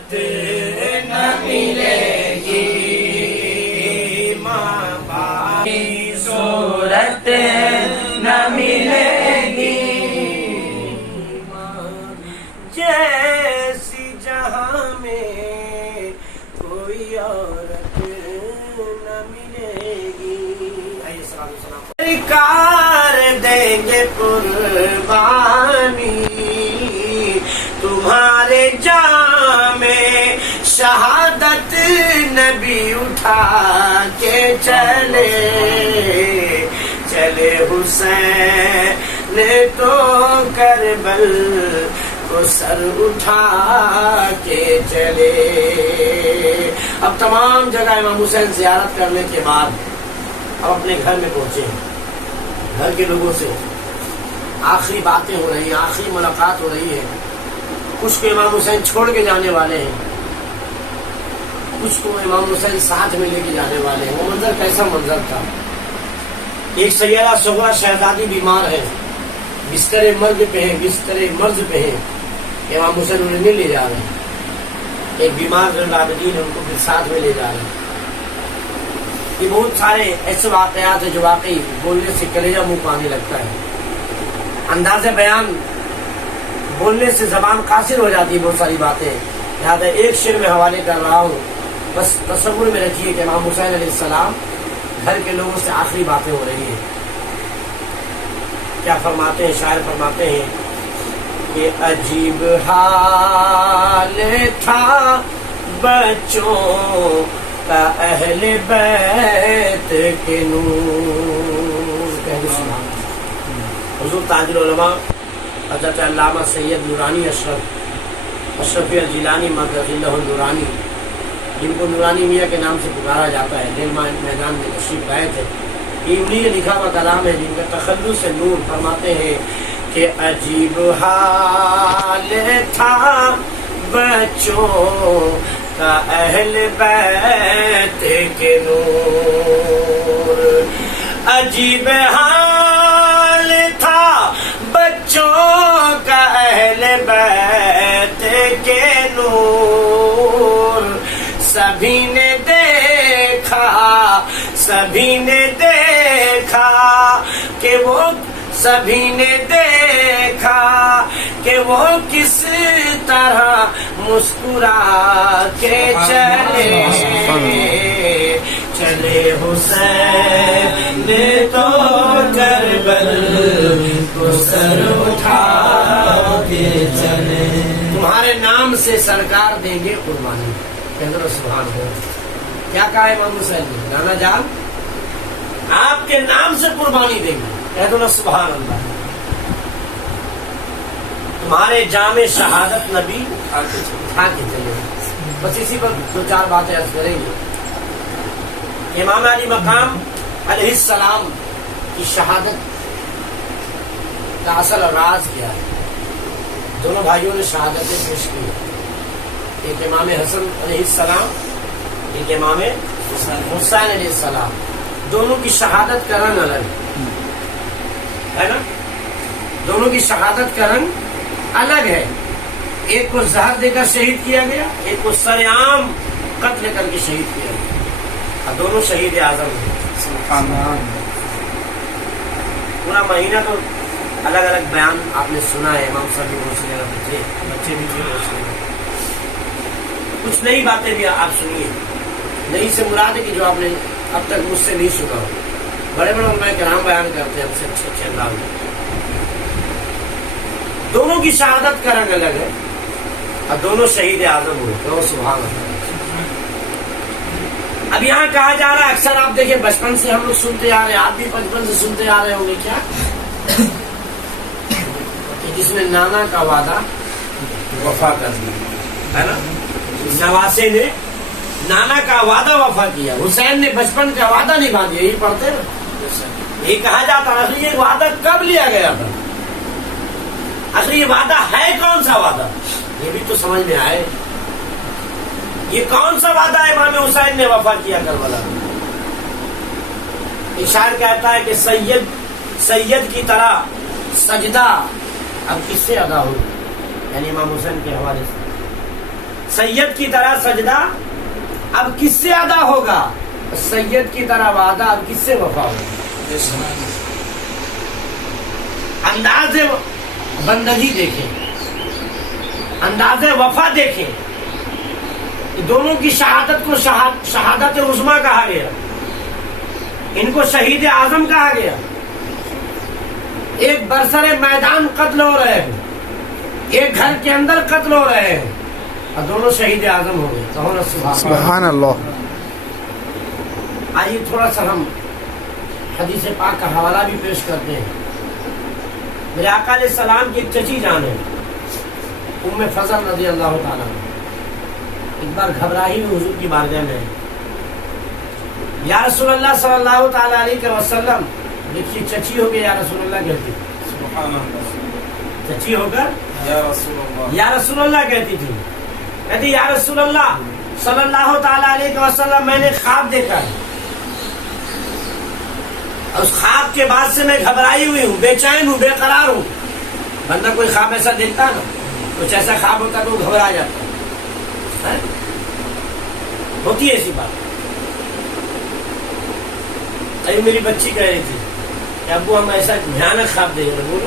صورت نہ ملے گی، ماں باپ کی صورت نہ ملے گی، جیسی جہاں میں کوئی عورت نہ ملے گی۔ کار دیں گے قربانی تمہارے جام شہادت، نبی اٹھا کے چلے چلے حسین تو کربل کو سر اٹھا کے چلے۔ اب تمام جگہ امام حسین زیارت کرنے کے بعد اب اپنے گھر میں پہنچے ہیں، گھر کے لوگوں سے آخری باتیں ہو رہی ہیں، آخری ملاقات ہو رہی ہے۔ کچھ کو امام حسین چھوڑ کے جانے والے ہیں، کچھ کو امام حسین ساتھ میں لے کے جانے والے ہیں۔ وہ منظر کیسا منظر تھا؟ ایک سیدہ صغرا شہزادی بیمار ہے، بستر مرض پہ ہے، بستر مرض پہ ہے، امام حسین انہیں نہیں لے جا رہے ہیں۔ ایک بیمار زین العابدین ہے، ان کو پھر ساتھ میں لے جا رہے ہیں۔ یہ بہت سارے ایسے واقعات ہیں جو واقعی بولنے سے کلیجہ منہ کو آنے لگتا ہے۔ انداز بیان بولنے سے زبان قاصر ہو جاتی ہے، بہت ساری باتیں۔ لہٰذا ایک شعر میں حوالے کر رہا ہوں، بس تصور میں رکھیے کہ امام حسین علیہ السلام گھر کے لوگوں سے آخری باتیں ہو رہی ہیں۔ کیا فرماتے ہیں؟ شاعر فرماتے ہیں کہ عجیب حال تھا بچوں کا اہل بیت کے نور۔ حضور تاج العلماء حضرت علامہ سید نورانی اشرفی الجیلانی مقدس اللہ نورانی، جن کو نورانی میاں کے نام سے پکارا جاتا ہے، ریل میدان میں تشریف لائے تھے۔ یہ انہیں لکھا ہوا کلام ہے جن کا تخلص سے نور۔ فرماتے ہیں کہ عجیب حال تھا بچوں کا اہل بیت کے نور، عجیب حال تھا بچوں کا اہل بیت کے نور۔ سبھی نے دیکھا کہ وہ کس طرح مسکرا کے چلے حسین تو کربل کو سر اٹھا کے چلے۔ تمہارے نام سے سرکار دیں گے قربانی۔ سبحان اللہ، کیا کہا امام حسین نے؟ نانا جان آپ کے نام سے قربانی دیں گے۔ کہہ دو نا سبحان اللہ۔ تمہارے جام شہادت نبی اٹھا کے چلے۔ بس اسی پر دو چار باتیں عرض کریں گے۔ امام علی مقام علیہ السلام کی شہادت کا اصل راز کیا ہے؟ دونوں بھائیوں نے شہادتیں پیش کی، ایک امام حسن علیہ السلام، ایک امام حسین علیہ السلام۔ دونوں کی شہادت کا رنگ الگ ہے نا؟ دونوں کی شہادت کا رنگ الگ ہے۔ ایک کو زہر دے کر شہید کیا گیا، ایک کو سر عام قتل کر کے شہید کیا گیا، اور دونوں شہید اعظم ہیں۔ پورا مہینہ تو الگ الگ بیان آپ نے سنا ہے، امام صاحب بھی حوصلے میں بچے بھی تھے حوصلے میں۔ کچھ نئی باتیں بھی آپ سنیے۔ نئی سے مراد ہے کہ جو آپ نے اب تک مجھ سے نہیں سنا ہو۔ بڑے بڑے علماء کرام بیان کرتے ہیں ہم سے اچھے اچھے انداز میں۔ دونوں کی شہادت کا رنگ الگ ہے اور دونوں شہید اعظم ہوئے۔ تو سبحان اللہ۔ اب یہاں کہا جا رہا ہے، اکثر آپ دیکھیں بچپن سے ہم لوگ سنتے آ رہے ہیں، آپ بھی بچپن سے سنتے آ رہے ہوں گے، کیا کہ جس نے نانا کا وعدہ وفا کر دیا ہے نا؟ نواسے نے نانا کا وعدہ وفا کیا، حسین نے بچپن کا وعدہ نبھا دیا۔ یہ پڑھتے نا، یہ کہا جاتا ہے یہ وعدہ کب لیا گیا تھا؟ اصل یہ وعدہ ہے کون سا وعدہ؟ یہ بھی تو سمجھ میں آئے۔ یہ کون سا وعدہ امام حسین نے وفا کیا کربلا میں؟ ایک شاعر کہتا ہے کہ سید کی طرح سجدہ اب کس سے ادا ہو، یعنی امام حسین کے حوالے سے سید کی طرح سجدہ اب کس سے ادا ہوگا؟ سید کی طرح وعدہ اب کس سے وفا ہوگا؟ انداز بندگی دیکھیں، انداز وفا دیکھیں، دونوں کی شہادت کو شہادت عظمیٰ کہا گیا، ان کو شہید اعظم کہا گیا۔ ایک برسر میدان قتل ہو رہے ہیں، ایک گھر کے اندر قتل ہو رہے ہیں، اور دونوں شہید اعظم ہو گئے۔ کہو نا سبحان اللہ۔ آئیے تھوڑا سا ہم حدیث پاک کا حوالہ بھی پیش کرتے ہیں۔ میرے آقا علیہ السلام کی ایک چچی جان ہے ام فضل رضی اللہ تعالیٰ عنہ، ایک بار گھبراہی میں حضور کی بارگاہ میں یا رسول اللہ صلی اللہ تعالیٰ علیہ وسلم، دیکھیے چچی ہو کے یا رسول اللہ کہتی تھی، سبحان اللہ، چچی ہو کر یا رسول اللہ، یا رسول اللہ کہتی تھی، کہتی یا رسول اللہ صلی اللہ تعالیٰ علیہ وسلم میں نے خواب دیکھا ہے، اس خواب کے بعد سے میں گھبرائی ہوئی ہوں، بے چین ہوں، بے قرار ہوں۔ بندہ کوئی خواب ایسا دیکھتا ہے نا، کچھ ایسا خواب ہوتا ہے تو وہ گھبرا جاتا ہے، ہوتی ہے ایسی بات۔ ابھی میری بچی کہہ رہی تھی کہ ابو ہم ایسا بھیانک خواب دیکھ رہے،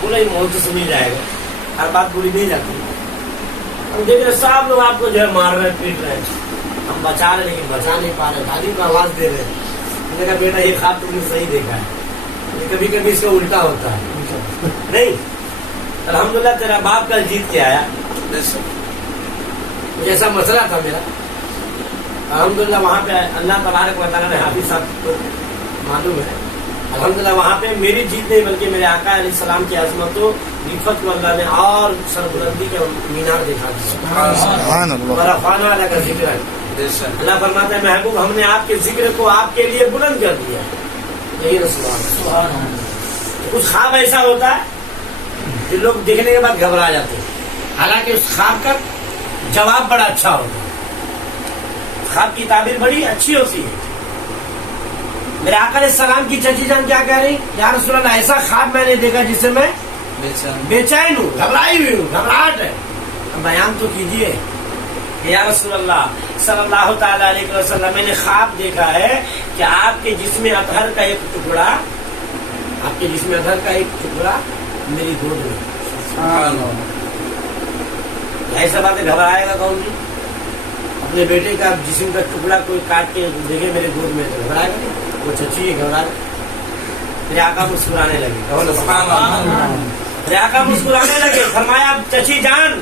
بولا یہ موت سے سمجھ جائے گا، ہر بات بری نہیں جاتی۔ ہم دیکھ رہے سب لوگ آپ کو جو ہے مار رہے پیٹ رہے، ہم بچا رہے لیکن بچا نہیں پا رہے، دادی کو آواز دے رہے۔ میں نے کہا بیٹا یہ خواب تم نے صحیح دیکھا ہے، کبھی کبھی اس کا الٹا ہوتا ہے نہیں۔ الحمدللہ تیرا باپ کل جیت کے آیا، جیسا مسئلہ تھا میرا، الحمدللہ وہاں پہ اللہ تبارک و تعالیٰ نے حافظ صاحب کو معلوم ہے، الحمدللہ وہاں پہ میری جیت نہیں بلکہ میرے آقا علیہ السلام کی عظمت و رفت کو اللہ نے اور سربلندی کے مینار دکھا دیا۔ سبحان اللہ۔ ہمارا خانہ اللہ کا ذکر ہے، اللہ فرماتا ہے محبوب ہم نے آپ کے ذکر کو آپ کے لیے بلند کر دیا، یہی رسول اللہ۔ کچھ خواب ایسا ہوتا ہے کہ لوگ دیکھنے کے بعد گھبرا جاتے ہیں، حالانکہ اس خواب کا جواب بڑا اچھا ہوتا ہے، خواب کی تعبیر بڑی اچھی ہوتی ہے۔ میرے آقا علیہ السلام کی چچی جان کیا کہہ رہی؟ یا رسول اللہ ایسا خواب میں نے دیکھا جس سے میں بے چین ہوں، گھبرائی ہوئی ہوں، گھبراہٹ ہے۔ بیان تو کیجیے کہ یا رسول اللہ صلی اللہ تعالیٰ علیہ وسلم میں نے خواب دیکھا ہے کہ آپ کے جسم اطہر کا ایک ٹکڑا، آپ کے جسم اطہر کا ایک ٹکڑا میری گود میں۔ ایسا بات ہے گھبرائے گا کون نہیں؟ اپنے بیٹے کا جسم کا ٹکڑا کوئی کاٹ کے دیکھے میرے گود میں تو گھبرائے گا نہیں؟ وہ چچی ہے گھبرائے، میرے آقا مسکرانے لگے، میرے آقا مسکرانے لگے، فرمایا چچی جان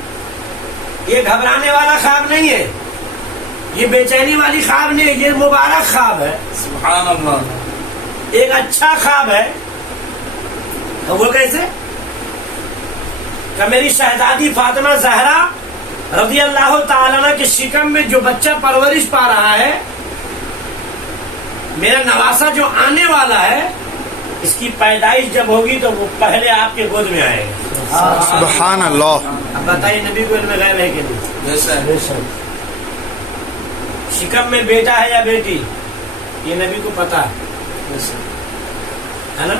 یہ گھبرانے والا خواب نہیں ہے، یہ بے چینی والی خواب نہیں ہے، یہ مبارک خواب ہے، سبحان اللہ، ایک اچھا خواب ہے۔ وہ کیسے؟ کہ میری شہزادی فاطمہ زہرا رضی اللہ تعالیٰ عنہ کے شکم میں جو بچہ پرورش پا رہا ہے، میرا نواسا جو آنے والا ہے، اس کی پیدائش جب ہوگی تو وہ پہلے آپ کے گود میں آئے گا۔ سبحان اللہ۔ اب بتائیے نبی کو علم غیب ہے کہ نہیں؟ شکم میں بیٹا ہے یا بیٹی یہ نبی کو پتا ہے نا۔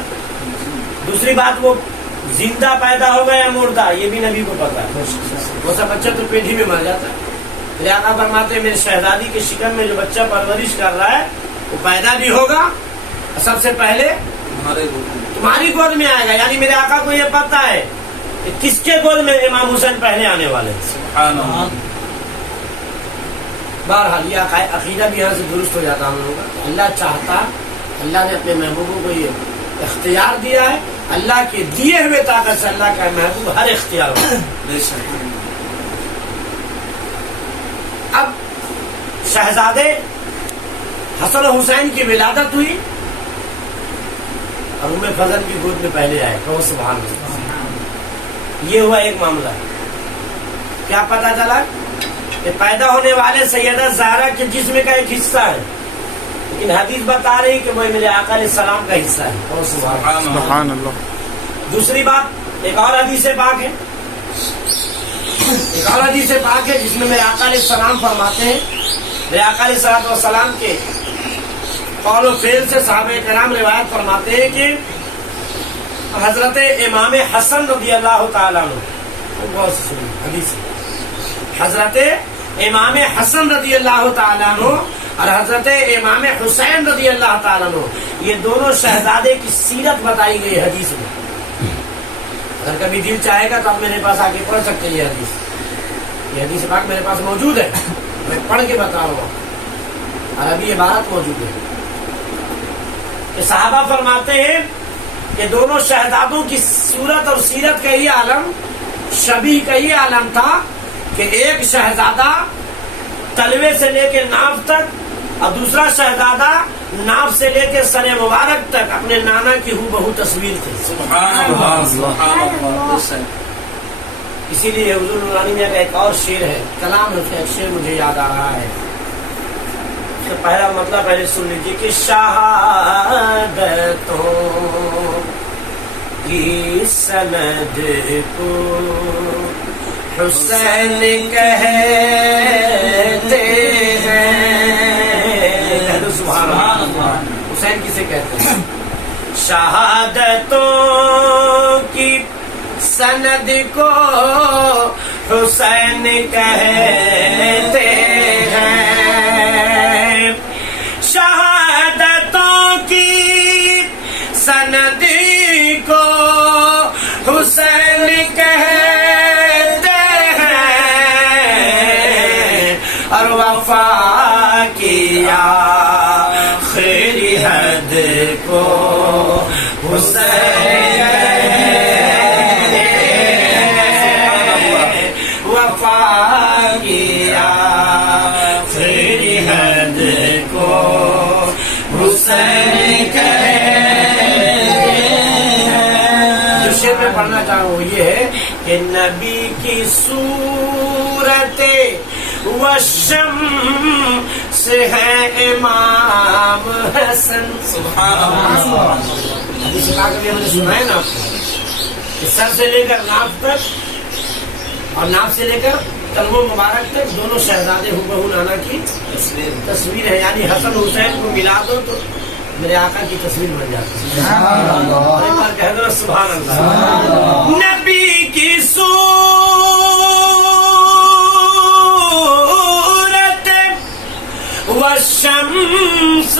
دوسری بات وہ زندہ پیدا ہوگا یا مردہ یہ بھی نبی کو پتا ہے، وہ سب بچہ تو پیٹ ہی میں مر جاتا ہے۔ لہٰذا فرماتے ہیں میرے شہزادی کے شکم میں جو بچہ پرورش کر رہا ہے وہ پیدا بھی ہوگا، سب سے پہلے تمہاری گود میں آئے گا، یعنی میرے آقا کو یہ پتا ہے کہ کس کے گود میں امام حسین پہلے آنے والے۔ بہرحال یہ عقیدہ بھی یہاں سے درست ہو جاتا ہم لوگوں کا، اللہ چاہتا، اللہ نے اپنے محبوبوں کو یہ اختیار دیا ہے، اللہ کے دیے ہوئے طاقت سے اللہ کا محبوب ہر اختیار ہوتا ہے۔ اب شہزادے حسن و حسین کی ولادت ہوئی اور ام فضل کی گود میں پہلے آئے، کہو سبحان اللہ۔ یہ ہوا ایک معاملہ، کیا پتا چلا کہ پیدا ہونے والے سیدہ زہرا کے جسم کا ایک حصہ ہے، لیکن حدیث بتا رہی کہ وہ میرے آقا علیہ السلام کا حصہ ہے، کہو سبحان اللہ۔ دوسری بات ایک اور حدیث پاک ہے، ایک اور حدیث پاک ہے جس میں میرے آقا علیہ السلام فرماتے ہیں، میرے آقا علیہ السلام کے قول و فعل سے صحابہ کرام روایت فرماتے ہیں کہ حضرت امام حسن رضی اللہ تعالیٰ عنہ، بہت سی حدیث حضرت امام حسن رضی اللہ تعالیٰ عنہ اور حضرت امام حسین رضی اللہ تعالیٰ عنہ، یہ دونوں شہزادے کی سیرت بتائی گئی حدیث میں. اگر کبھی دل چاہے گا تو آپ میرے پاس آ کے پڑھ سکتے ہیں. یہ حدیث پاک میرے پاس موجود ہے، میں پڑھ کے بتا رہا ہوں. اور ابھی عبارت موجود ہے کہ صحابہ فرماتے ہیں کہ دونوں شہزادوں کی صورت اور سیرت کا یہ عالم، شبیہ کا یہ عالم تھا کہ ایک شہزادہ تلوے سے لے کے ناف تک اور دوسرا شہزادہ ناف سے لے کے سر مبارک تک اپنے نانا کی ہو بہو تصویر تھی. سبحان اللہ سبحان اللہ. اسی لیے حضور نورانی میں ایک اور شعر ہے، کلام ہے، اس کا ایک شعر مجھے یاد آ رہا ہے. اس کا پہلا مطلب پہلے سن لیجیے کہ شہادتوں کی سند کو حسین کہتے ہیں. سبحان اللہ. حسین کسے کہتے ہیں؟ شہادتوں کی سند کو حسین کہتے ہیں. شہادتوں کی سند کو حسین کہتے ہیں اور وفا کی آخری حد کو حسین میں پڑھنا چاہوں یہ ہے کہ نبی کی صورت والشمس ہے امام حسن. سبحان اللہ. حدیث پاک میں ہم نے سنا ہے نا آپ کو کہ سر سے لے کر ناف تک اور ناف سے لے کر قلب مبارک تک دونوں شہزادے ہو بہو نانا کی تصویر ہے. یعنی حسن حسین کو ملا دو تو میرے آقا کی تصویر بن جاتی ہے. ایک بار کہہ دو سبحان اللہ. نبی کی صورت والشمس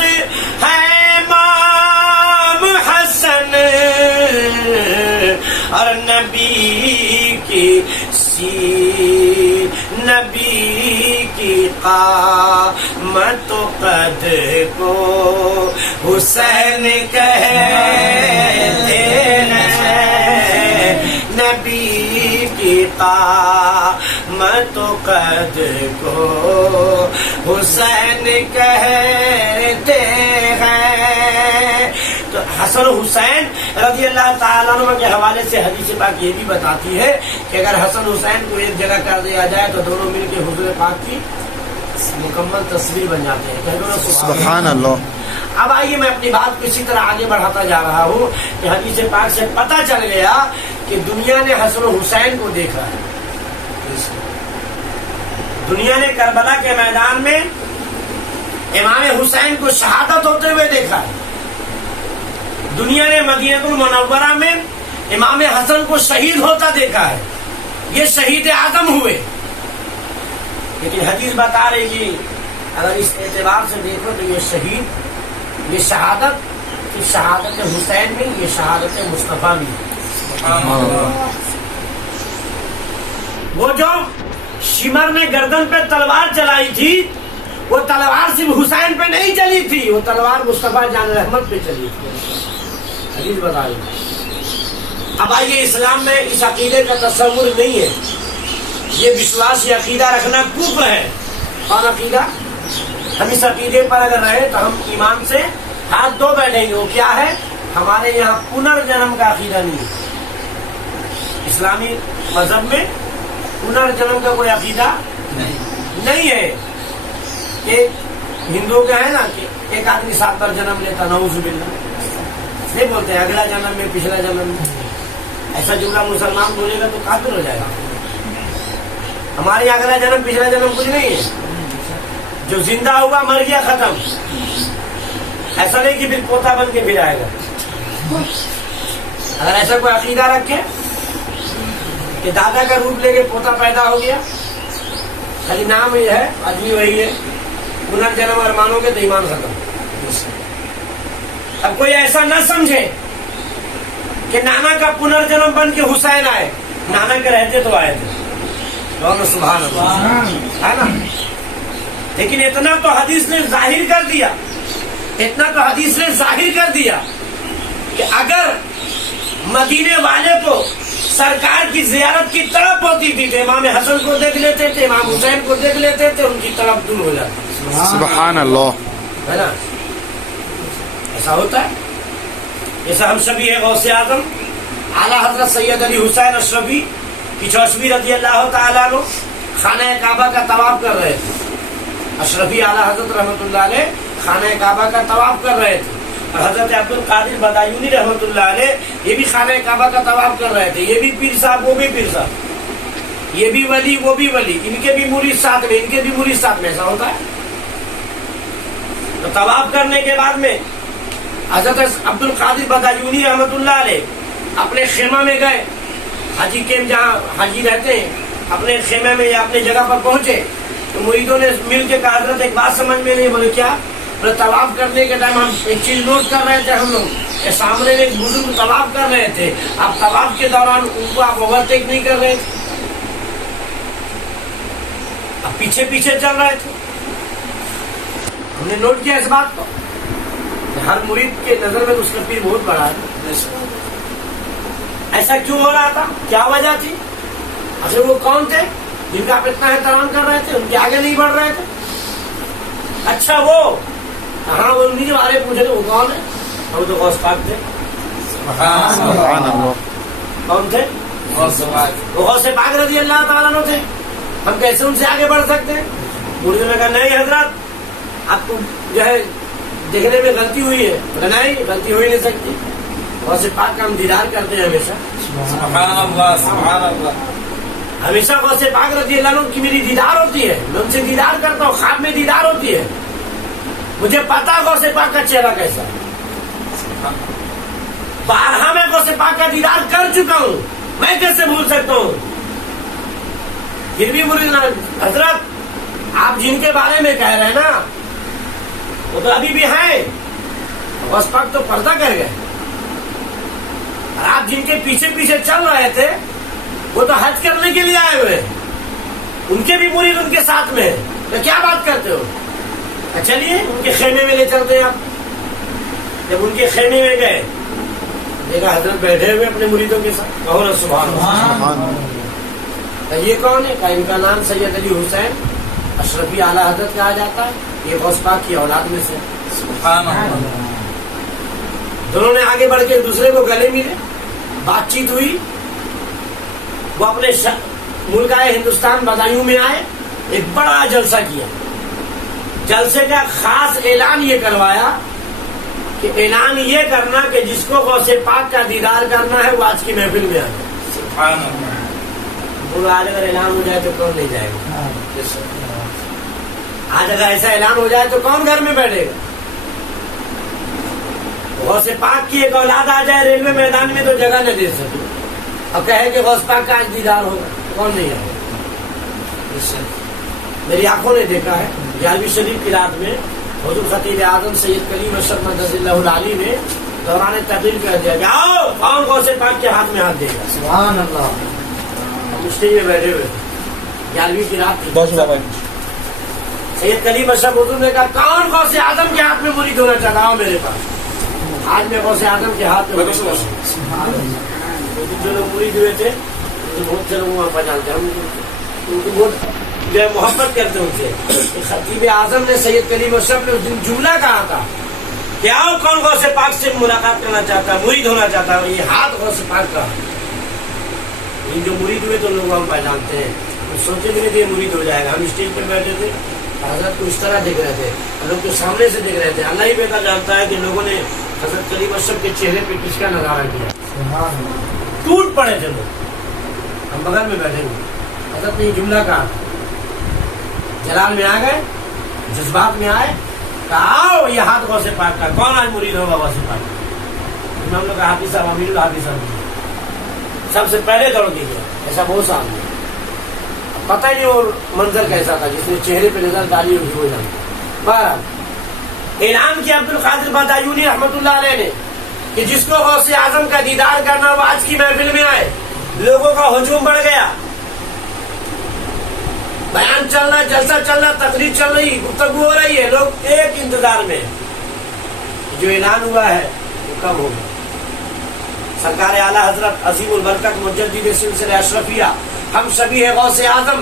ہے امام حسن اور نبی کی نبی کی قامت و قد کو حسین کہتے ہیں. نبی کی قامت و قد کو حسین کہتے ہیں. تو حسن حسین رضی اللہ تعالیٰ عنہ کے حوالے سے حدیث پاک یہ بھی بتاتی ہے کہ اگر حسن حسین کو ایک جگہ کر دیا جائے تو دونوں مل کے حضور پاک کی مکمل تصویر بن جاتے ہیں. سبحان اللہ. اب آئیے میں اپنی بات کو اسی طرح آگے بڑھاتا جا رہا ہوں کہ حدیث پاک سے پتہ چل گیا کہ دنیا نے حسن حسین کو دیکھا ہے. دنیا نے کربلا کے میدان میں امام حسین کو شہادت ہوتے ہوئے دیکھا ہے. دنیا نے مدینہ المنورہ میں امام حسن کو شہید ہوتا دیکھا ہے. یہ شہید اعظم ہوئے. لیکن حدیث بتا رہی ہے اگر اس اعتبار سے دیکھو تو یہ شہید، یہ شہادت کی شہادت حسین میں، یہ شہادت مصطفیٰ بھی. وہ جو شمر نے گردن پہ تلوار چلائی تھی وہ تلوار صرف حسین پہ نہیں چلی تھی، وہ تلوار مصطفیٰ جان رحمت پہ چلی تھی. حدیث بتا رہی. اب آئیے اسلام میں اس عقیدے کا تصور نہیں ہے. یہ وشواس، یہ عقیدہ رکھنا کفر ہے. کون عقیدہ؟ ہم اس عقیدے پر اگر رہے تو ہم ایمان سے ہاتھ دھو بیٹھیں گے. وہ کیا ہے؟ ہمارے یہاں پنرجنم کا عقیدہ نہیں ہے. اسلامی مذہب میں پنرجنم کا کوئی عقیدہ نہیں ہے. ایک ہندو کا ہے نا کہ ایک آدمی 7 بار جنم لیتا، نعوذ باللہ. نہیں بولتے اگلا جنم میں، پچھلا جنم میں. ایسا جملہ مسلمان بولے گا تو کافر ہو جائے گا. ہمارے یہاں اگلا جنم پچھلا جنم کچھ نہیں ہے. جو زندہ ہوا مر گیا، ختم. ایسا نہیں کہ پھر پوتا بن کے پھر آئے گا. اگر ایسا کوئی عقیدہ رکھے کہ دادا کا روپ لے کے پوتا پیدا ہو گیا خالی نام ہی ہے، آدمی وہی ہے. پنرجنم اگر مانو گے تو ایمان ختم. اب کوئی ایسا نہ سمجھے کہ نانا کا پنرجنم بن کے حسین آئے. نانا کے رہتے تو آئے تھے. سبحان اللہ ہے نا. لیکن اتنا تو حدیث نے ظاہر کر دیا، اتنا تو حدیث نے ظاہر کر دیا کہ اگر مدینے والے کو سرکار کی زیارت کی طلب ہوتی تھی تو امام حسن کو دیکھ لیتے تھے، امام حسین کو دیکھ لیتے تھے، ان کی طلب دور ہو جاتی. سبحان اللہ. ہے نا. ایسا ہوتا ہے. جیسا ہم سبھی ہیں غوث اعظم اعلیٰ حضرت سید علی حسین اشرفی کچھوشوی رضی اللہ تعالیٰ عنہ خانہ کعبہ کا طواف کر رہے تھے. اشرفی اعلیٰ حضرت رحمۃ اللہ علیہ خانہ کعبہ کا طواف کر رہے تھے، اور حضرت عبد القادر بدایونی رحمۃ اللہ علیہ یہ بھی خانہ کعبہ کا طواف کر رہے تھے. یہ بھی پیر صاحب، وہ بھی پیر صاحب، یہ بھی ولی، وہ بھی ولی، ان کے بھی مرید ساتھ میں، ان کے بھی مرید ساتھ میں. ایسا ہوتا ہے. تو طواف کرنے کے بعد میں حضرت عبد القادر بدایونی رحمۃ اللہ علیہ اپنے خیمہ میں گئے. حاجی کیمپ جہاں حاجی رہتے ہیں، اپنے خیمے میں یا اپنے جگہ پر پہنچے تو مریدوں نے مل کے کہا حضرت ایک بات سمجھ میں نہیں. بولے کیا؟ بولے طواف کرنے کے ٹائم ہم ایک چیز نوٹ کر رہے تھے، ہم لوگ سامنے میں ایک بزرگ طواف کر رہے تھے، آپ طواف کے دوران ان کو آپ اوورٹیک نہیں کر رہے تھے، آپ پیچھے پیچھے چل رہے تھے. ہم نے نوٹ کیا اس بات کو. ہر مرید کے نظر میں اس کا پیر بہت بڑا ہے. ایسا کیوں ہو رہا تھا؟ کیا وجہ تھی؟ اچھا وہ کون تھے جن کا آپ اتنا احترام کر رہے تھے؟ ان کے آگے نہیں بڑھ رہے تھے. اچھا وہ ہاں وہ نہیں جو آرے پوچھے وہ کون ہے؟ وہ تو غوث پاک تھے. سبحان اللہ. کون تھے؟ وہ غوث پاک رضی اللہ تعالیٰ عنہ تھے. ہم کیسے ان سے آگے بڑھ سکتے ہیں؟ مریدوں نے کہا نہیں حضرت آپ کو جو ہے دیکھنے میں غلطی ہوئی ہے. نہیں غلطی ہو ہی نہیں سکتی. غوث پاک کا ہم دیدار کرتے ہیں ہمیشہ. سبحان اللہ سبحان اللہ. ہمیشہ غوث پاک رضی اللہ عنہ کی میری دیدار ہوتی ہے. میں ان سے دیدار کرتا ہوں، خواب میں دیدار ہوتی ہے. مجھے پتا غوث پاک کا چہرہ کیسا ہے. بارہا میں غوث پاک کا دیدار کر چکا ہوں، میں کیسے بھول سکتا ہوں؟ پھر بھی مرید حضرت آپ جن کے بارے میں کہہ رہے ہیں نا وہ تو ابھی بھی ہیں. غوث پاک تو پردہ کر گئے، اور آپ جن کے پیچھے پیچھے چل رہے تھے وہ تو حج کرنے کے لیے آئے ہوئے، ان کے بھی مرید ان کے ساتھ میں. تو کیا بات کرتے ہو؟ چلیے ان کے خیمے میں لے چلتے ہیں. آپ جب ان کے خیمے میں گئے دیکھا حضرت بیٹھے ہوئے اپنے مریدوں کے ساتھ. کہو نا سبحان اللہ. یہ کون ہے؟ ان کا نام سید علی حسین اشرفی اعلیٰ حضرت کہا جاتا ہے. یہ غوث پاک کی اولاد میں سے. سبحان اللہ. دونوں نے آگے بڑھ کے ایک دوسرے کو گلے ملے، بات چیت ہوئی. وہ اپنے ملک آئے، ہندوستان بدایوں میں آئے، ایک بڑا جلسہ کیا. جلسے کا خاص اعلان یہ کروایا کہ اعلان یہ کرنا کہ جس کو غوث پاک کا دیدار کرنا ہے وہ آج کی محفل میں آ جائے. سبحان اللہ. آج اگر اعلان ہو جائے تو کون نہیں جائے گا؟ آج اگر ایسا اعلان ہو جائے تو کون گھر میں بیٹھے گا؟ غوث پاک کی ایک اولاد آ جائے ریلوے میدان میں تو جگہ نہ دے سکے اور کہے کہ غوث پاک کا آج دیدار ہوگا، کون نہیں آئے گا؟ میری آنکھوں نے دیکھا ہے. جالوی شریف کی رات میں حضور خطیب اعظم سید کلیم اشرف مدد اللہ العالی نے دوران تقریر کر دیا کہ آؤ کون غوث پاک کے ہاتھ میں ہاتھ دے گا. سبحان اللہ. اسٹیج میں بیٹھے ہوئے جالوی کی رات تھی. سید کلیم اشرف حضور نے کہا کون غوث اعظم کے ہاتھ میں مرید ہونا چاہتا ہوں میرے پاس. آج میں غوث اعظم کے ہاتھ میں جو لوگ مرید ہوئے تھے بہت سے لوگ وہاں پر جانتے ہیں، ان کو بہت جو ہے محبت کرتے ان سے. خطیب اعظم نے سید کلیم اشرف نے اس دن جملہ کہا تھا کہ آؤ کون غوث پاک سے ملاقات کرنا چاہتا ہے، مرید ہونا چاہتا ہے. اور یہ ہاتھ غوث پاک کا. یہ جو مرید ہوئے تو لوگ ہم پہچانتے ہیں. سوچے بھی نہیں کہ یہ مرید ہو جائے گا. ہم اسٹیج پہ بیٹھے تھے، حضرت کو اس طرح دیکھ رہے تھے، لوگ تو سامنے سے دیکھ رہے تھے. اللہ ہی بہتر جانتا ہے کہ لوگوں نے حضرت کلیم اشرف کے چہرے پہ کس کا نظارہ کیا. ٹوٹ پڑے تھے لوگ. ہم بغل میں بیٹھے ہوئے. حضرت نے یہ جملہ کہا، جلال میں آ گئے، جذبات میں آئے، کہا آؤ یہ ہاتھ غوث پاک کا. کون آج مرید ہوگا غوث پاک؟ ہم لوگ حافظ صاحب، امیر الحافظ صاحب سب سے پہلے دوڑ دیجیے. ایسا بہت سامنے پتہ ہی نہیں اور منظر کیسا تھا، جس نے چہرے پہ نظر ڈالی ہوگی وہ جانتا. بہرحال اعلان کیا عبد القادر بادایونی رحمۃ اللہ علیہ نے کہ جس کو غوث اعظم کا دیدار کرنا وہ آج کی محفل میں آئے. لوگوں کا ہجوم بڑھ گیا، بیان چل رہا، جلسہ چل رہا، تقریر چل رہی، گفتگو ہو رہی ہے، لوگ ایک انتظار میں ہیں. جو اعلان ہوا ہے وہ کب ہوگا؟ سرکار اعلیٰ حضرت عظیم البرکت مجدد سلسلہ اشرفیہ ہم سبھی ہے غوث اعظم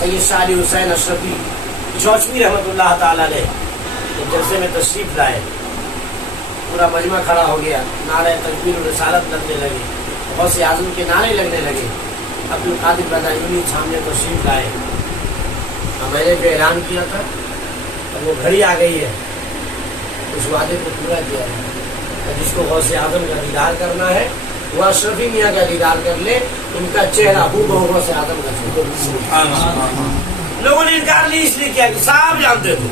سید شاہ علی حسین اشرفی چوچمی رحمۃ اللہ تعالی علیہ جلسے میں تشریف لائے. پورا مجمع کھڑا ہو گیا، نعرہ تکبیر و رسالت لگنے لگے، غوث اعظم کے نعرے لگنے لگے. عبد القادر بادایونی سامنے تشریف لائے. میں نے جو اعلان کیا تھا اب وہ گھڑی آ گئی ہے، اس وعدے کو پورا کیا ہے. جس کو غوث اعظم کا دیدار کرنا ہے وہ اشرفی میاں کا دیدار کر لے. ان کا چہرہ ہو بہو غوث اعظم کا چہرہ. لوگوں نے انکار نہیں اس لیے کیا کہ صاحب جانتے تھے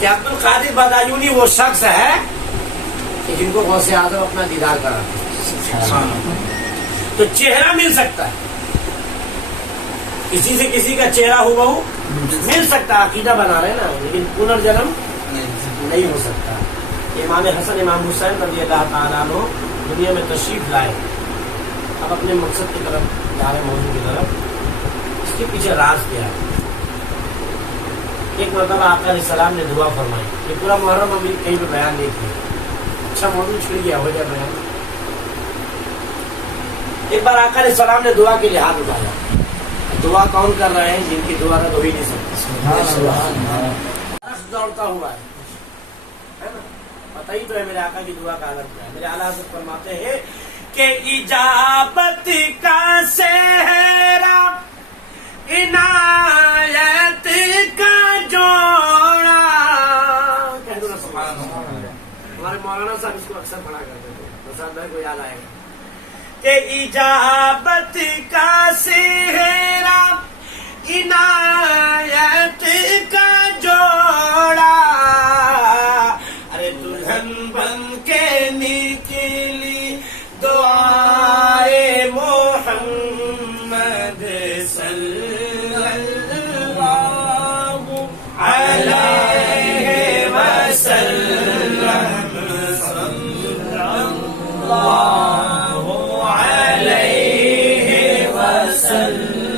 کہ عبد القادر بادایونی وہ شخص ہے کہ جن کو غوث اعظم اپنا دیدار کراتے ہیں. تو چہرہ مل سکتا ہے، کسی سے کسی کا چہرہ ہو بہو مل سکتا ہے، عقیدہ بنا رہے نا، لیکن پنرجنم نہیں ہو سکتا. امام حسن امام حسین رضی اللہ تعالیٰ عنہ دنیا میں تشریف لائے، اب اپنے مقصد کی طرف جا رہے، موضوع کی طرف. اس کے پیچھے راز کیا ہے؟ ایک مرتبہ آقا علیہ السلام نے دعا فرمائی. یہ پورا محرم ابھی کہیں پہ بیان نہیں کیا، اچھا موضوع چھڑ گیا، ہو جائے بیان. ایک بار آقا علیہ السلام نے دعا کے لیے ہاتھ اٹھایا. دعا کون کر رہے ہیں؟ جن کی دعا رد ہو ہی نہیں سکتی. دوڑتا ہوا ہے نا، پتہ ہی تو ہے میرے آقا کی دعا کا حالت کیا ہے. میرے اعلیٰ حضرت فرماتے ہیں کہ اجابت کا صحرا عنایت کا جوڑا. کہہ دو نا سبحان اللہ. ہمارے مولانا صاحب اس کو اکثر پڑھا کرتے تھے، صاحب بھائی کو یاد آئے گا کہ اجابت کا صحرا عنایت کا جوڑا. ارے دلہن بن کے نکلی دعائے محمد صلی اللہ علیہ وسلم.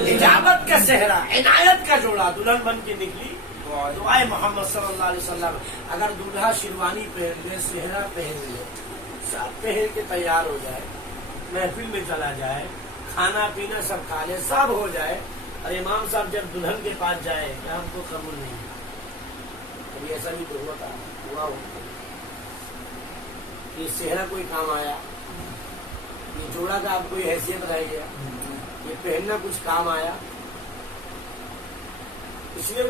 اجابت کا صحرا، عنایت کا جوڑا، دلہن بن کے نکلی دعائے محمد صلی اللہ علیہ وسلم. اگر دلہا شیروانی پہن لے، صحرا پہن لے، سب پہن کے تیار ہو جائے، محفل میں چلا جائے، کھانا پینا سب کھا لے، سب ہو جائے، اور امام صاحب جب دلہن کے پاس جائے کہ ہم کو قبول نہیں ہے. کبھی ایسا بھی تو ہوا ہو کہ صحرا کوئی کام آیا، یہ جوڑا کا اب کوئی حیثیت رہ گیا، یہ پہننا کچھ کام آیا. اس لیے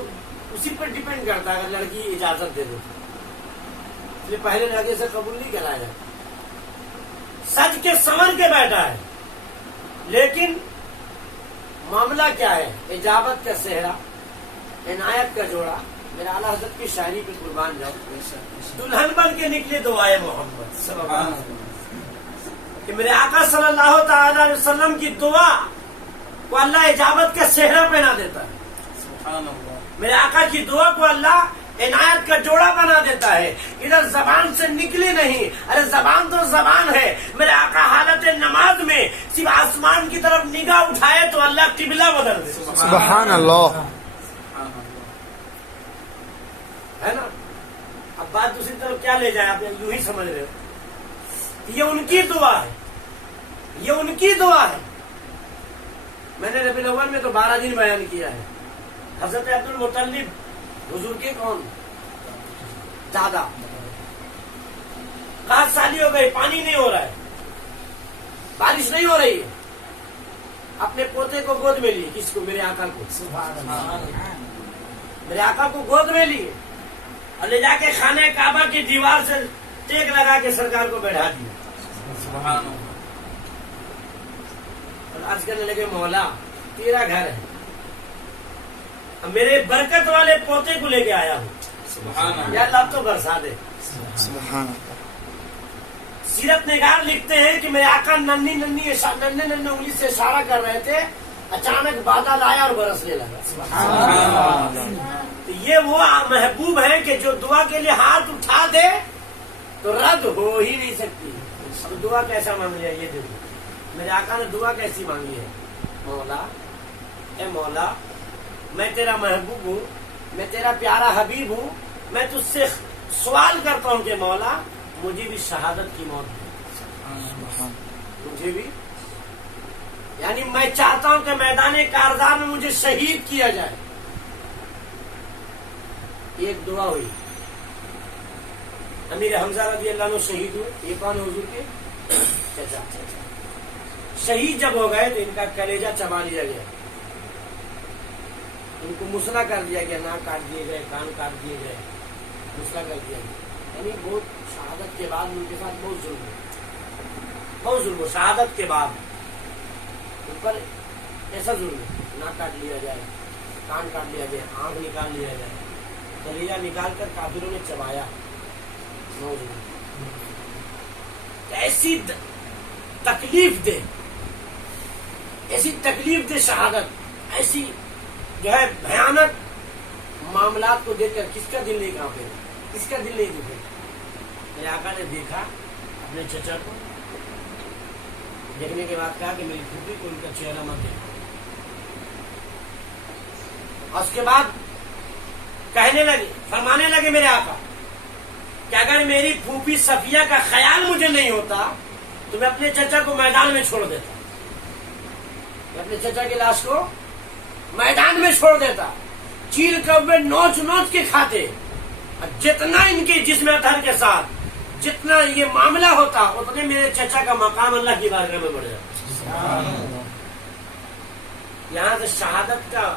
اسی پر ڈیپینڈ کرتا ہے. اگر لڑکی اجازت دے دو اس لیے پہلے لڑکے سے قبول نہیں کرایا جاتا. سج کے سنور کے بیٹھا ہے، لیکن معاملہ کیا ہے؟ اجابت کا صحرا، عنایت کا جوڑا. میرے اعلیٰ حضرت کی شاعری پہ قربان جاؤ. دلہن بن کے نکلے دعائے محمد صلی اللہ علیہ وسلم کہ میرے آقا صلی اللہ تعالی علیہ وسلم کی دعا کو اللہ اجابت کا صحرا پہنا دیتا ہے. میرے آقا کی دعا کو اللہ عنایت کا جوڑا بنا دیتا ہے. ادھر زبان سے نکلی نہیں، ارے زبان تو زبان ہے. میرے آقا حالت نماز میں صرف آسمان کی طرف نگاہ اٹھائے تو اللہ قبلہ بدل دے. سبحان اللہ. ہے نا؟ اب بات دوسری طرف کیا لے جائیں، آپ یوں ہی سمجھ رہے ہو. یہ ان کی دعا ہے، یہ ان کی دعا ہے. میں نے ربیع الاول میں تو 12 دن بیان کیا ہے. حضرت عبد المطلب حضور کے کون دادا، 7 سالی ہو گئی، پانی نہیں ہو رہا ہے، بارش نہیں ہو رہی ہے. اپنے پوتے کو گود میں لیے. کس کو؟ میرے آقا کو. میرے آقا کو گود میں لیے اور لے جا کے خانہ کعبہ کی دیوار سے ٹیک لگا کے سرکار کو بیٹھا دیا. اور آج کرنے لگے مولا تیرا گھر ہے، میرے برکت والے پوتے کو لے کے آیا ہوں، یا اللہ اب تو برسا دے. سیرت نگار لکھتے ہیں کہ میرے آقا ننھی ننھی انگلی سے اشارہ کر رہے تھے اچانک بادل آیا اور برسنے لگا. تو یہ وہ محبوب ہیں کہ جو دعا کے لیے ہاتھ اٹھا دے تو رد ہو ہی نہیں سکتی. اب دعا کیسا مانگ لیا یہ دیکھو. میرے آقا نے دعا کیسی مانگی ہے؟ مولا، اے مولا، میں تیرا محبوب ہوں، میں تیرا پیارا حبیب ہوں، میں تجھ سے سوال کرتا ہوں کہ مولا مجھے بھی شہادت کی موت دے. مجھے بھی، یعنی میں چاہتا ہوں کہ میدان کارزار میں مجھے شہید کیا جائے. ایک دعا ہوئی. امیر حمزہ رضی اللہ عنہ شہید ہوئے. یہ کون حضور کے چچا؟ شہید جب ہو گئے تو ان کا کلیجہ چبا لیا گیا، ان کو مسلا کر دیا گیا، ناک کاٹ دیے گئے، کان کاٹ دیے گئے، مسلا کر دیا گیا. یعنی بہت شہادت کے بعد ان کے ساتھ بہت ظلم ہو، بہت ظلم ہو. شہادت کے بعد ان پر ایسا ظلم ہے، ناک کاٹ لیا جائے، کان کاٹ لیا جائے، آنکھ نکال لیا جائے، کلیجہ نکال کر کافروں نے چبایا. ایسی تکلیف دے، ایسی تکلیف دے شہادت، ایسی جو ہے بھیانک معاملات کو دیکھ کر کس کا دل نہیں کانپے، کس کا دل نہیں دکھے. میرے آقا نے دیکھا اپنے چچا کو، دیکھنے کے بعد کہا کہ میری پھوپھی کو ان کا چہرہ مت دیکھو. اور اس کے بعد کہنے لگے، فرمانے لگے میرے آقا کہ اگر میری پھوپھی صفیہ کا خیال مجھے نہیں ہوتا تو میں اپنے چچا کو میدان میں چھوڑ دیتا، میں اپنے چچا کی لاش کو میدان میں چھوڑ دیتا. چیل کوے نوچ نوچ کے کھاتے، جتنا ان کے جسم اطہر کے ساتھ جتنا یہ معاملہ ہوتا اتنے میرے چچا کا مقام اللہ کی بارگاہ میں بڑھ جاتا. یہاں سے شہادت کا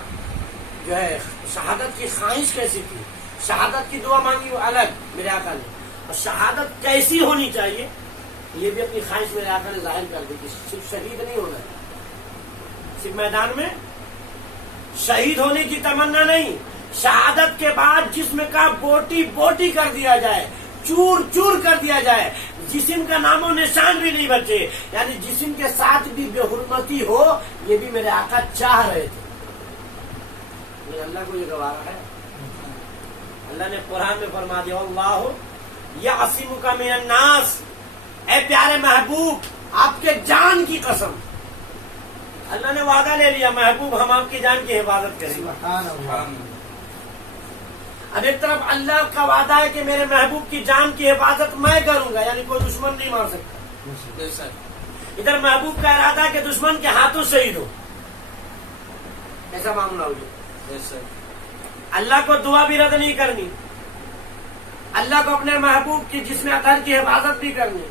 جو ہے، شہادت کی خواہش کیسی تھی، شہادت کی دعا مانگی وہ الگ میرے آقا نے، اور شہادت کیسی ہونی چاہیے یہ بھی اپنی خواہش میرے آقا نے ظاہر کر دی کہ صرف شہید نہیں ہونا ہے، صرف میدان میں شہید ہونے کی تمنا نہیں، شہادت کے بعد جسم کا بوٹی بوٹی کر دیا جائے، چور چور کر دیا جائے، جسم کا نام و نشان بھی نہیں بچے، یعنی جسم کے ساتھ بھی بے حرمتی ہو. یہ بھی میرے آقا چاہ رہے تھے. اللہ کو یہ گوارا ہے. اللہ نے قرآن میں فرما دیا اللہ یعصمک من الناس. اے پیارے محبوب آپ کے جان کی قسم، اللہ نے وعدہ لے لیا محبوب ہم آپ کی جان کی حفاظت کریں گے. اب ایک طرف اللہ کا وعدہ ہے کہ میرے محبوب کی جان کی حفاظت میں کروں گا، یعنی کوئی دشمن نہیں مار سکتا. ادھر محبوب کا ارادہ ہے کہ دشمن کے ہاتھوں شہید ہو. ایسا معاملہ ہو گیا. اللہ کو دعا بھی رد نہیں کرنی، اللہ کو اپنے محبوب کی جسم اطہر کی حفاظت بھی کرنی.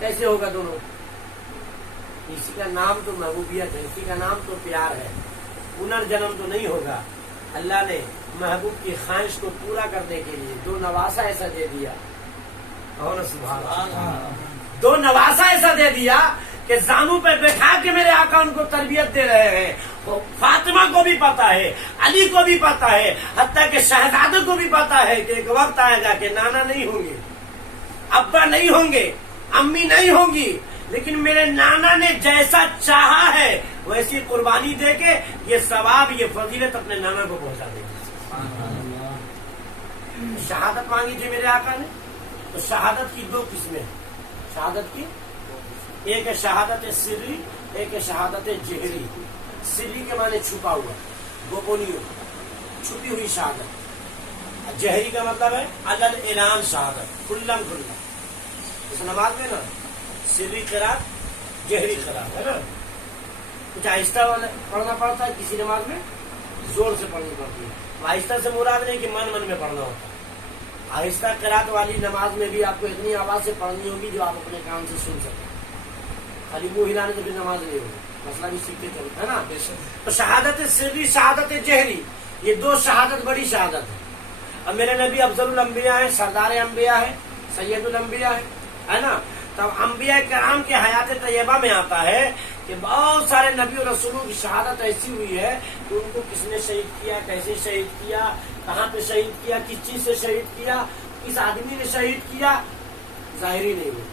کیسے ہوگا دونوں؟ کسی کا نام تو محبوبیت ہے، کسی کا نام تو پیار ہے، پنرجنم تو نہیں ہوگا. اللہ نے محبوب کی خواہش کو پورا کرنے کے لیے دو نواسا ایسا دے دیا، اور سبحان اللہ، دو نواسا ایسا دے دیا کہ زانوں پہ بیٹھا کے میرے آقا ان کو تربیت دے رہے ہیں. فاطمہ کو بھی پتا ہے، علی کو بھی پتا ہے، حتیٰ کہ شہزادوں کو بھی پتا ہے کہ ایک وقت آئے گا کہ نانا نہیں ہوں گے، ابا نہیں ہوں گے، امی نہیں ہوں گی، لیکن میرے نانا نے جیسا چاہا ہے ویسی قربانی دے کے یہ ثواب، یہ فضیلت اپنے نانا کو پہنچا دے گی. شہادت مانگی تھی میرے آقا نے، تو شہادت کی دو قسمیں. شہادت کی ایک ہے شہادت سری، ایک ہے شہادت جہری. سری کے معنی چھپا ہوا، گوپنیہ، چھپی ہوئی شہادت. جہری کا مطلب ہے علل اعلان شہادت، کھلم کھلا. اس نماز میں نا سری قرات، جہری قرات ہے نا. کچھ آہستہ پڑھنا پڑتا ہے، کسی نماز میں زور سے پڑھنی پڑتی ہے. آہستہ سے مراد نہیں کہ من من میں پڑھنا ہوتا. آہستہ قرات والی نماز میں بھی آپ کو اتنی آواز سے پڑھنی ہوگی جو آپ اپنے کان سے سن سکیں. خالی منہ ہلانے سے بھی نماز نہیں ہوگی، مسئلہ بھی سیکھتے چلتا ہے نا. تو شہادت سری، شہادت جہری، یہ دو شہادت بڑی شہادت ہے. اب میرے نبی افضل الانبیاء ہے، سردار انبیاء ہے، سید الانبیاء ہے نا. تب انبیاء کرام کے حیات طیبہ میں آتا ہے کہ بہت سارے نبی اور رسولوں کی شہادت ایسی ہوئی ہے کہ ان کو کس نے شہید کیا، کیسے شہید کیا، کہاں پہ شہید کیا، کس چیز سے شہید کیا، کس آدمی نے شہید کیا، ظاہری نہیں ہوئی.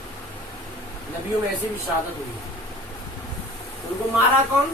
نبیوں میں ایسی بھی شہادت ہوئی. ان کو مارا کون؟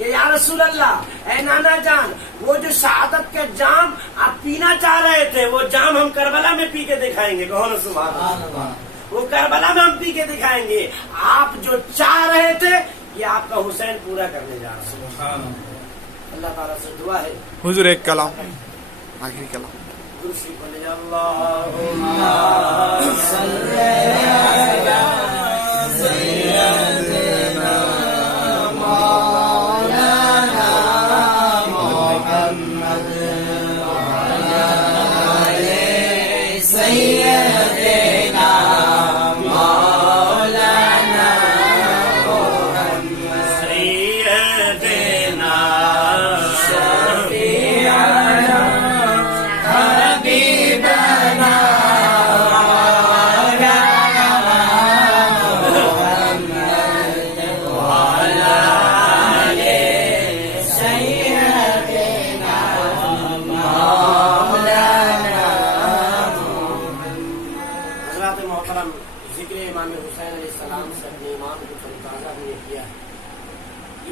کہ یا رسول اللہ، اے نانا جان، وہ جو شہادت کا جام آپ پینا چاہ رہے تھے، وہ جام ہم کربلا میں پی کے دکھائیں گے. کہو نا سبحان اللہ. وہ کربلا میں ہم پی کے دکھائیں گے. آپ جو چاہ رہے تھے یہ آپ کا حسین پورا کرنے جا رہا ہے. اللہ تعالیٰ سے دعا ہے. حضور ایک کلام، آخری کلام. دوسری بولے اللہم صلی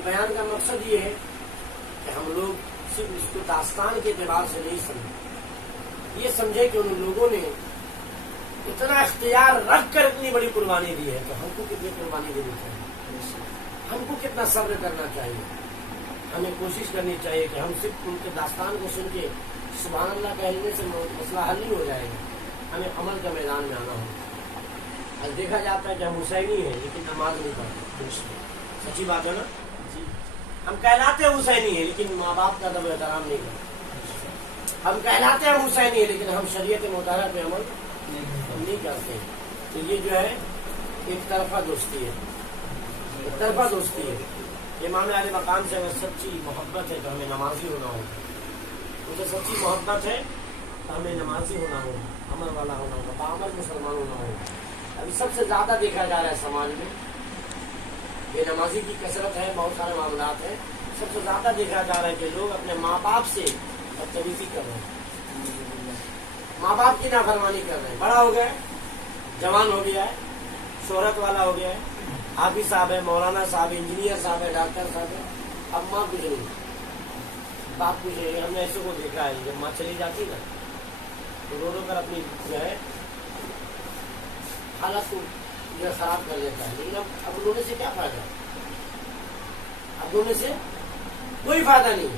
بیان کا مقصد یہ ہے کہ ہم لوگ صرف اس کو داستان کے اعتبار سے نہیں سمجھیں، یہ سمجھے کہ ان لوگوں نے اتنا اختیار رکھ کر اتنی بڑی قربانی دی ہے تو ہم کو کتنی قربانی دینی چاہیے، ہم کو کتنا صبر کرنا چاہیے. ہمیں کوشش کرنی چاہیے کہ ہم صرف ان کے داستان کو سن کے سبحان اللہ کہنے سے مسئلہ حل نہیں ہو جائے گا، ہمیں عمل کا میدان میں آنا ہوگا. آج دیکھا جاتا ہے کہ ہم حسینی ہیں لیکن نماز نہیں پڑھتے. سچی بات ہے نا؟ ہم کہلاتے ہیں حسینی ہیں لیکن ماں باپ کا ادب و احترام نہیں کرتے. ہم کہلاتے ہیں حسینی ہیں لیکن ہم شریعت مطالعہ پہ عمل نہیں کرتے. تو یہ جو ہے ایک طرفہ دوستی ہے، ایک طرفہ دوستی ہے. امام علی مقام سے اگر سچی محبت ہے تو ہمیں نمازی ہونا ہوگا، مجھے سچی محبت ہے تو ہمیں نمازی ہونا ہوگا، عمل والا ہونا ہوگا، باعمل مسلمان ہونا ہوگا. ابھی سب سے زیادہ دیکھا جا رہا ہے سماج میں بے نمازی کی کثرت ہے، بہت سارے معاملات ہیں. سب سے زیادہ دیکھا جا رہا ہے کہ لوگ اپنے ماں باپ سے بدتمیزی کر رہے ہیں، ماں باپ کی نافرمانی کر رہے ہیں. بڑا ہو گیا ہے، جوان ہو گیا ہے، شہرت والا ہو گیا ہے، حافظ صاحب ہے، مولانا صاحب ہے، انجینئر صاحب ہے، ڈاکٹر صاحب ہے، اب ماں کچھ نہیں، باپ کچھ نہیں. ہم نے ایسے کو دیکھا ہے جب ماں چلی جاتی نا تو رو رو کر اپنی جو ہے حالت کو جو خراب کر لیتا ہے. لیکن اب رونے سے کیا فائدہ؟ اب رونے سے کوئی فائدہ نہیں،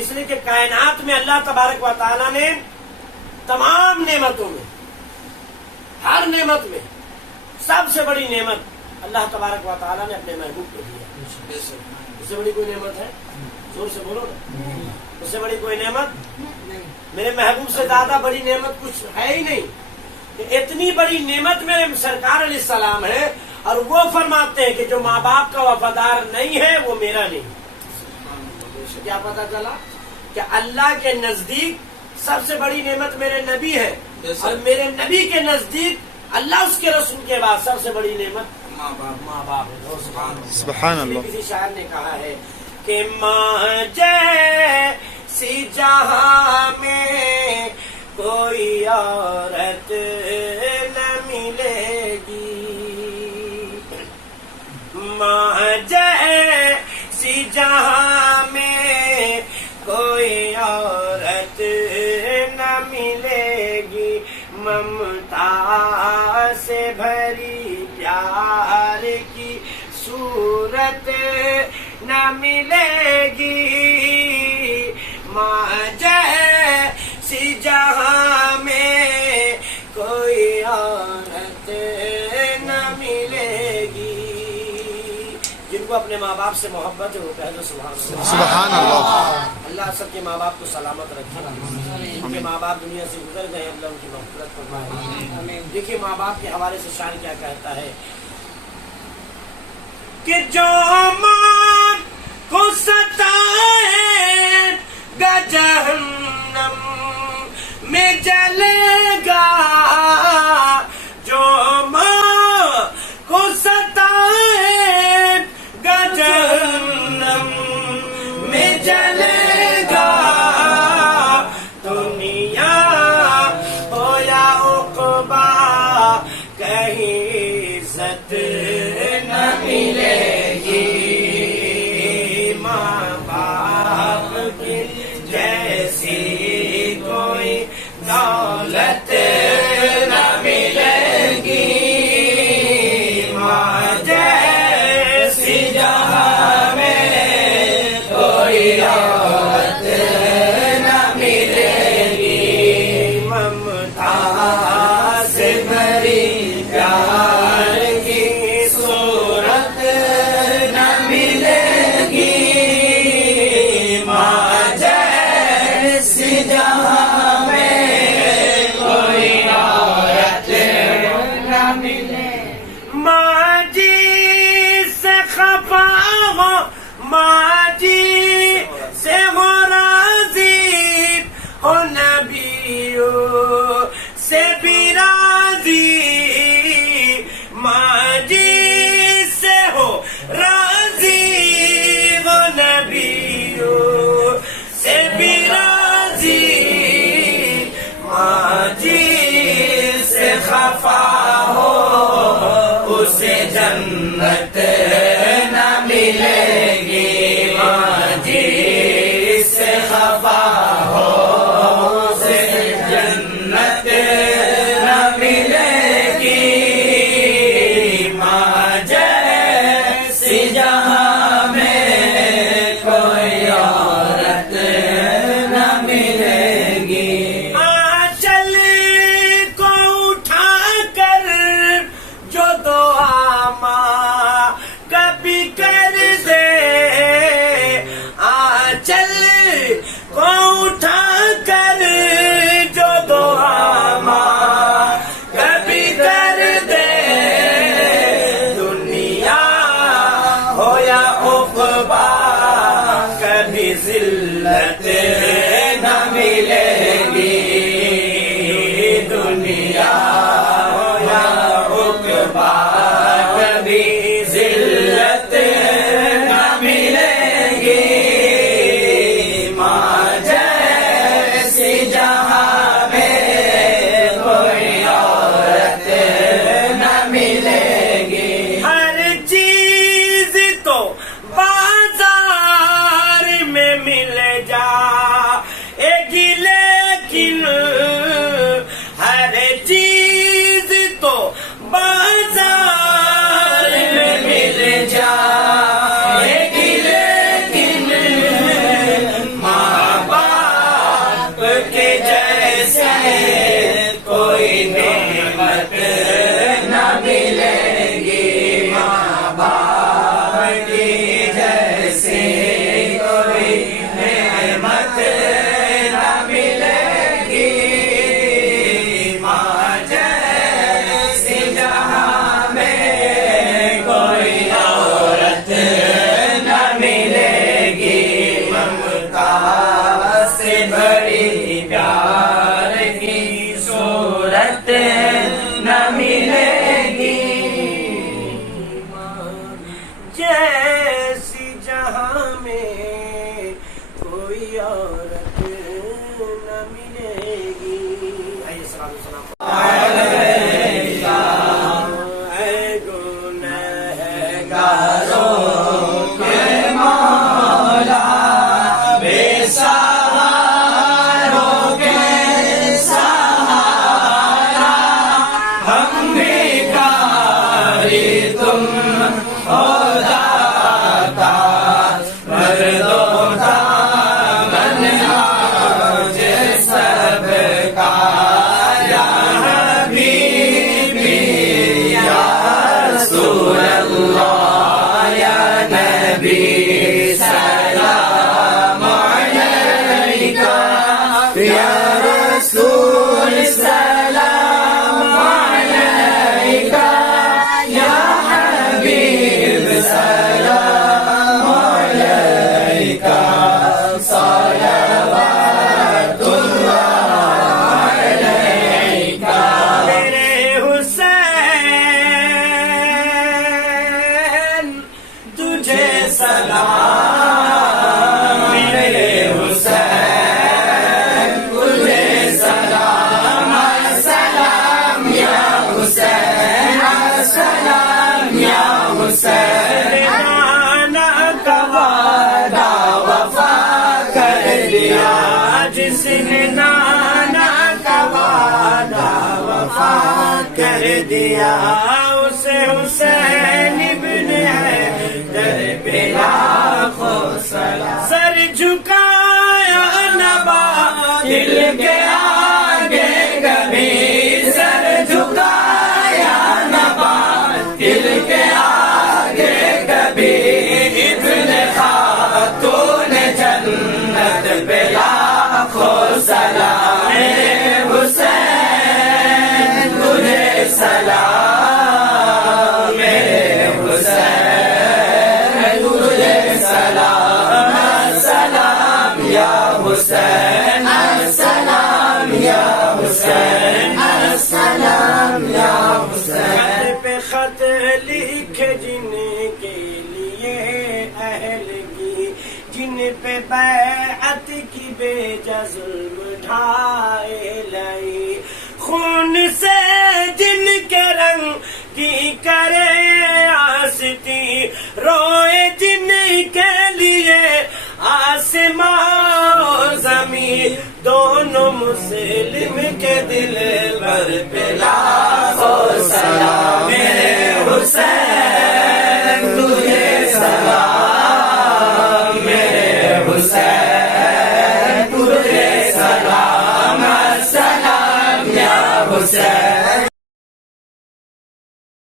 اس لیے کہ کائنات میں اللہ تبارک و تعالیٰ نے تمام نعمتوں میں، ہر نعمت میں سب سے بڑی نعمت اللہ تبارک و تعالیٰ نے اپنے محبوب کو دیا. اس سے بڑی کوئی نعمت ہے؟ زور سے بولو نا. اس سے بڑی کوئی نعمت؟ میرے محبوب سے زیادہ بڑی نعمت کچھ ہے ہی نہیں. اتنی بڑی نعمت میرے سرکار علیہ السلام ہے اور وہ فرماتے ہیں کہ جو ماں باپ کا وفادار نہیں ہے وہ میرا نہیں. کیا پتا چلا کہ اللہ کے نزدیک سب سے بڑی نعمت میرے نبی ہے اور میرے نبی کے نزدیک اللہ اس کے رسول کے بعد سب سے بڑی نعمت ماں باپ ہے. سبحان اللہ. کسی شاعر نے کہا ہے کہ ماں جیسی جہاں میں کوئی عورت نہ ملے گی، ماں جیسی جہاں میں کوئی عورت نہ ملے گی، ممتا سے بھری پیار کی صورت نہ ملے گی، ماں جیسی جہاں میں کوئی عورت نہ ملے گی. جن کو اپنے ماں باپ سے محبت ہے وہ کہہ دو سبحان اللہ. سبحان اللہ. اللہ سب کے ماں باپ کو سلامت رکھے، ان کے ماں باپ دنیا سے گزر گئے، اللہ ان کی مغفرت فرمائے. دیکھیے ماں باپ کے حوالے سے شاعر کیا کہتا ہے کہ جو ماں کو ستائے گا جہنم میں جلے گا، جو ماں کو ستائے گا جہنم میں جلے گا، دنیا ہو یا عقبا کہیں عزت نہ ملے گی، ماں نبیوں سے بھی راضی ماجی سے ہو راضی وہ نبیوں سے بھی راضی ماجی سے خفا ہو اسے جنت نہ ملے گی ماجی سے خفا ہو اسے جنت نہ ملے گی ماں جیسی جہاں میں کوئی عورت نہ ملے گی آنچل کو اٹھا کر جو دعا ماں کبھی کر دے آنچل کو اٹھا کر جو دعا ماں کبھی کر دے دنیا ہو یا عقبا کبھی ذلت نہ ملے گی دنیا ہو یا عقبا کبھی ذلت نہ ملے گی ماں جیسی جہاں میں کوئی عورت نہ ملے گی ہر چیز تو بازار میں مل جائے گی لیکن ہر چیز تو بازار میں مل جائے گی لیکن ماں باپ کے جیسے کوئی نعمت نہ ملے گی ماں باپ کی جیسے کوئی نعمت نہ ملے گی ماں جیسی جہاں میں کوئی عورت نہ ملے گی ممتا سے بڑی پیار کی صورت نہ ملے گی جیسی جہاں میں کوئی عورت نہ ملے گی آئیے سلام سلام اے گنہگاروں کے مولا بے سہاروں کے سہارا ہم بھکاری تم ہو داتا مردوں کا من آج سب کا یا حبیبی یا رسول اللہ یا نبی سلام علیکہ یا رسول سلام علیکہ یا حبیب سلام علیکہ صلوات اللہ علیکہ میرے حسین تجھے سلام میرے حسین تجھے سلام السلام یا حسین السلام یا حسین نانا کا وعدہ وفا کر دیا جس نے نانا کا وعدہ وفا کر دیا اسے حسین ابن حیدر پہ لاکھوں سلام سر جھکایا نبا دل کے آگے کبھی سر جھکایا نبا دل کے آگے کبھی ابن خاتون جنت پہ لاکھوں سلام میرے حسین تجھے سلام میرے حسین تجھے سلام السلام یا حسین السلام بیعت کی بے جا ظلم ڈھائے لائی، خون سے جن کے رنگ کی کرے آستی، روئے جن کے لیے آسمان اور زمین، دونوں مسلم کے دل بر پہ لاکھوں سلام میرے حسین